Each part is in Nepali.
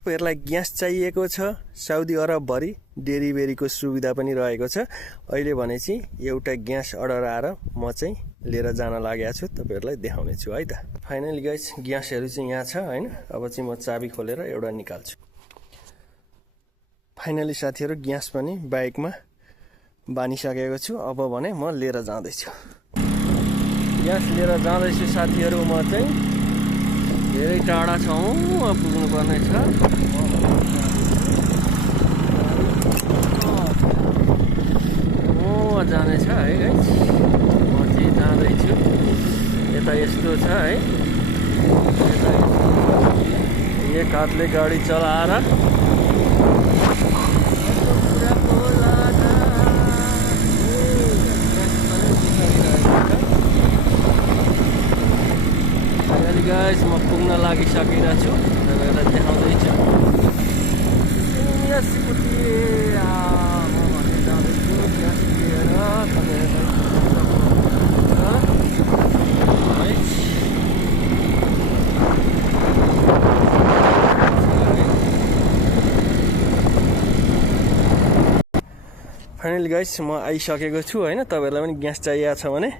तपाईँहरूलाई ग्यास चाहिएको छ। साउदी अरबभरि डेलिभरीको सुविधा पनि रहेको छ। अहिले भने चाहिँ एउटा ग्यास अर्डर आएर म चाहिँ लिएर जान लागेको छु। तपाईँहरूलाई देखाउने छु है त। फाइनली गाइस ग्यासहरू चाहिँ यहाँ छ हैन। अब चाहिँ म चाबी खोलेर एउटा निकाल्छु। फाइनली साथीहरू ग्यास पनि बाइकमा बानिसकेको छु। अब भने म लिएर जाँदैछु। ग्यास लिएर जाँदैछु साथीहरू। म चाहिँ धेरै टाढा छौँ पुग्नु पर्ने छ। जानेछ है गाइस। म चाहिँ जाँदैछु। यता यस्तो छ है। यता एक हातले गाडी चलाएर गाइस म पुग्न लागिसकेको छु। तपाईँहरूलाई देखाउँदैछु। फाइनली गाइस म आइसकेको छु हैन। तपाईँहरूलाई पनि ग्यास चाहिएको छ भने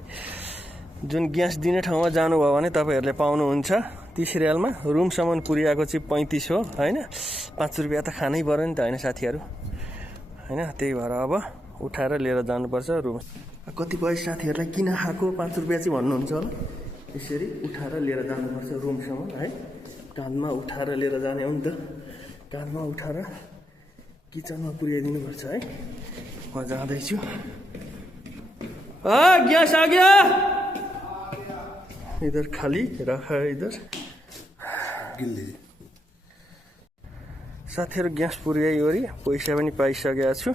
जुन ग्यास दिने ठाउँमा जानुभयो भने तपाईँहरूले पाउनुहुन्छ 30 रियालमा। रुमसम्म पुर्याएको चाहिँ 35 हो हैन। 5 रुपियाँ त खानै पर्यो नि त हैन साथीहरू हैन। त्यही भएर अब उठाएर लिएर जानुपर्छ रुम। कतिपय साथीहरूलाई किन खाएको 5 रुपियाँ चाहिँ भन्नुहुन्छ होला। यसरी उठाएर लिएर जानुपर्छ रुमसम्म है। काँधमा उठाएर लिएर जाने हो नि त। काँधमा उठाएर किचनमा पुर्याइदिनुपर्छ है। म जाँदैछु। ग्यास आ गया। इधर खाली रखा है इधर। साथीहरू ग्यास पुर्याइवरी पैसा पनि पाइसकेको छु।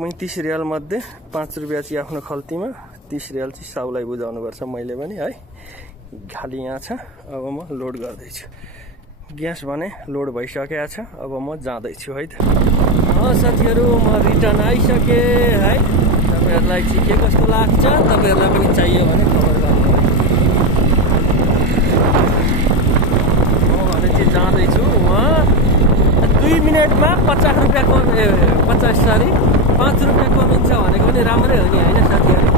35 रियाल मध्ये 5 रुपियाँ चाहिँ आफ्नो खल्तीमा, 30 रियाल चाहिँ साउलाई बुझाउनुपर्छ मैले पनि है। खाली यहाँ छ। अब म लोड गर्दैछु। ग्यास भने लोड भइसकेको छ। अब म जाँदैछु है त। साथीहरू म रिटर्न आइसकेँ है। तपाईँहरूलाई चाहिँ के कस्तो लाग्छ, तपाईँहरूलाई पनि चाहियो भने खबर गर्नु। म भने चाहिँ जाँदैछु। उहाँ 2 मिनटमा 50 रुपियाँ 5 रुपियाँ कमिन्छ भनेको पनि राम्रै हो नि होइन साथीहरू।